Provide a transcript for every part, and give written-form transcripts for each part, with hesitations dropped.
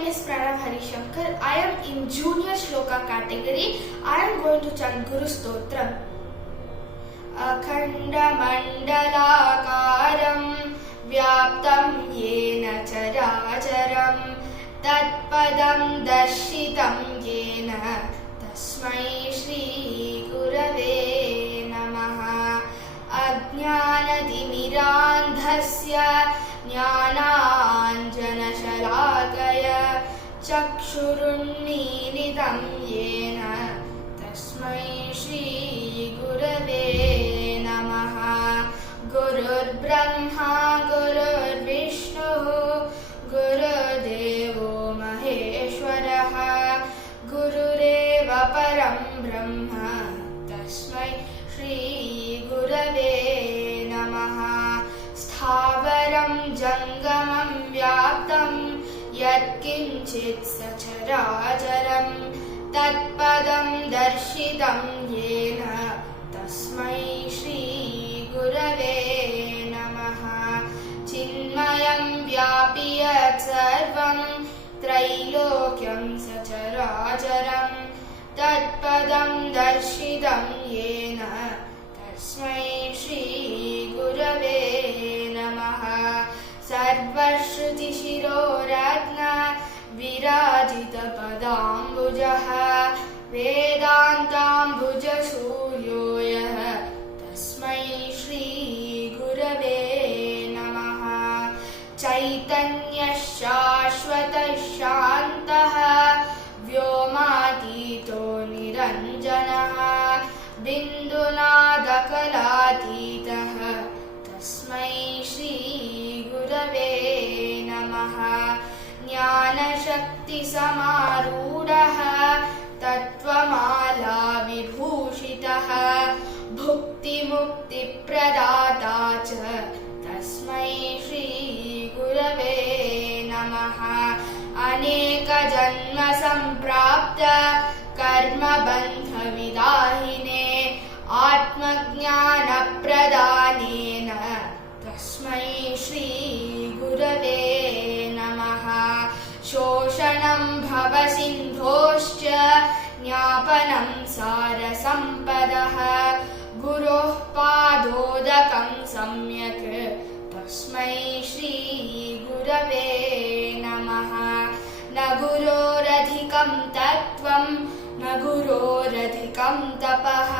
name is Pranav Harishankar. I am in Junior Shloka category. I am going to chant Guru Stotram. Akhandamandalakaram vyaptam yena characharam tatpadam darshitam yena tasmai Shri Gurave Namaha. Ajnanatimirandhasya ज्ञानाञ्जनशलाकया चक्षुरुन्मीलितं येन तस्मै श्रीगुरवे नमः। गुरुर्ब्रह्मा गुरुर्विष्णुः गुरुर्देवो महेश्वरः गुरुरेव परं ब्रह्म तस्मै श्रीगुरवे नमः। स्थावरं जङ्गमं व्याप्तं यत्किञ्चित् सचराचरं तत्पदं दर्शितं येन तस्मै श्रीगुरवे नमः। चिन्मयं व्यापि यत्सर्वं त्रैलोक्यं सचराचरं तत्पदं दर्शितं येन तस्मै श्रीगुरवे नमः। सर्वश्रुतिशिरोरत्न विराजितपदाम्बुजः वेदान्ताम्बुजसूर्यो यः तस्मै श्रीगुरवे नमः। चैतन्यः शाश्वतः शान्तः व्योमातीतो निरञ्जनः बिन्दुनादकलातीतः तस्मै श्रीगुरवे नमः। ज्ञानशक्तिसमारूढः तत्त्वमालाविभूषितः भुक्तिमुक्तिप्रदाता च तस्मै श्रीगुरवे नमः। अनेकजन्मसम्प्राप्त कर्मबन्धविदाहिने आत्मज्ञानप्रदानेन तस्मै श्रीगुरवे नमः। शोषणं भवसिन्धोश्च ज्ञापनं सारसम्पदः गुरोः पादोदकं सम्यक् तस्मै श्रीगुरवे नमः। न गुरोरधिकं तत्त्वं न गुरोरधिकं तपः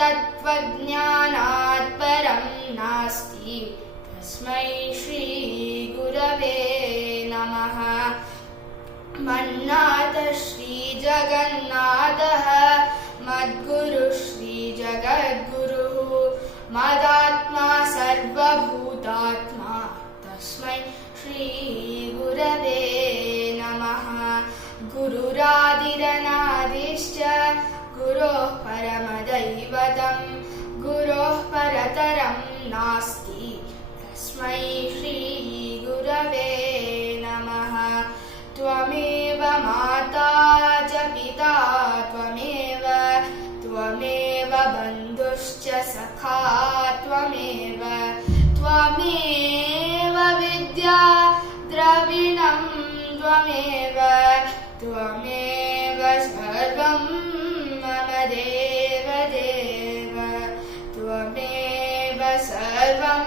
तत्त्वज्ञानात् परं नास्ति तस्मै श्रीगुरवे नमः। मन्नाथः श्रीजगन्नाथः मद्गुरुः श्रीजगद्गुरुः मदात्मा सर्वभूतात्मा तस्मै श्रीगुरवे नमः। गुरुरादिरनादिश्च गुरोः परमदैवतं गुरोः परतरं नास्ति तस्मै श्रीगुरवे नमः। त्वमेव माता च पिता त्वमेव बन्धुश्च सखा त्वमेव विद्या द्रविणं त्वमेव सर्वं मम देव त्वमेव सर्वं